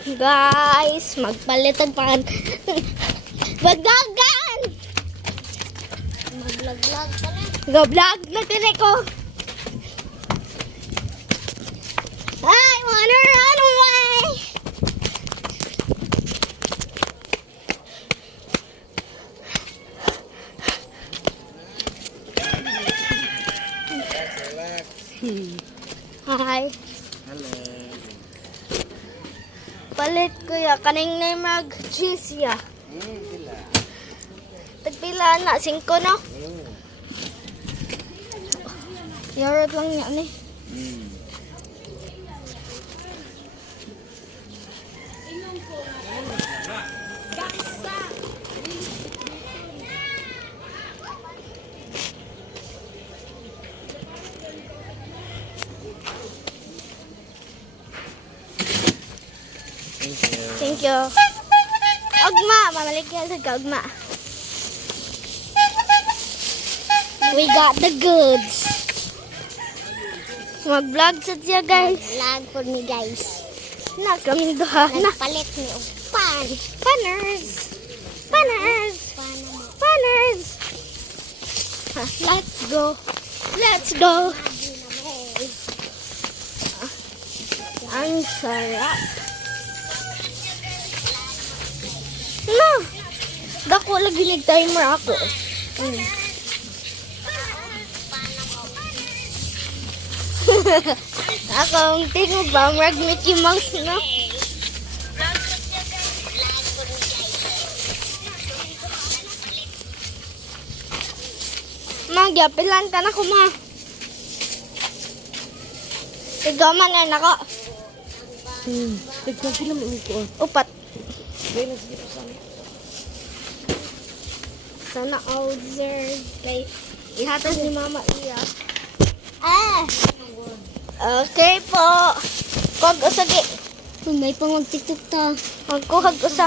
Guys, magpalitan pan. Bagdagan! Mag-vlog-vlog ka na. Go-vlog na tinay ko. I wanna run away. Relax. Hi. Hello. Palit ko ya. Kaning na mag-cheese ya. Sila. Tagpila na. 5 no? Yarot lang niya ni. Thank you. Thank you. Agma, mamaligyan sa kagma. We got the goods. Mag-vlog sa siya, guys. Vlog for me, guys. Na kami duha na. Nagpalit ni og pan. Panners. Panners. Panama. Panners. Ha, let's go. Let's go. Ang sarap. No. Dako lagi ni timer ako. Ako ang tingog ba? Marag Mickey Mouse na. Magyapilan ka na ko ma. Ikaw man na nako. Tignan sila mo ito. Upat. Kaya sige pa sa amin. Sana all there. Kay ihatas ni Mama iya. Ah! Okay po. Kog usagi. May pang mag-tiktok ta. Magkuhag usa.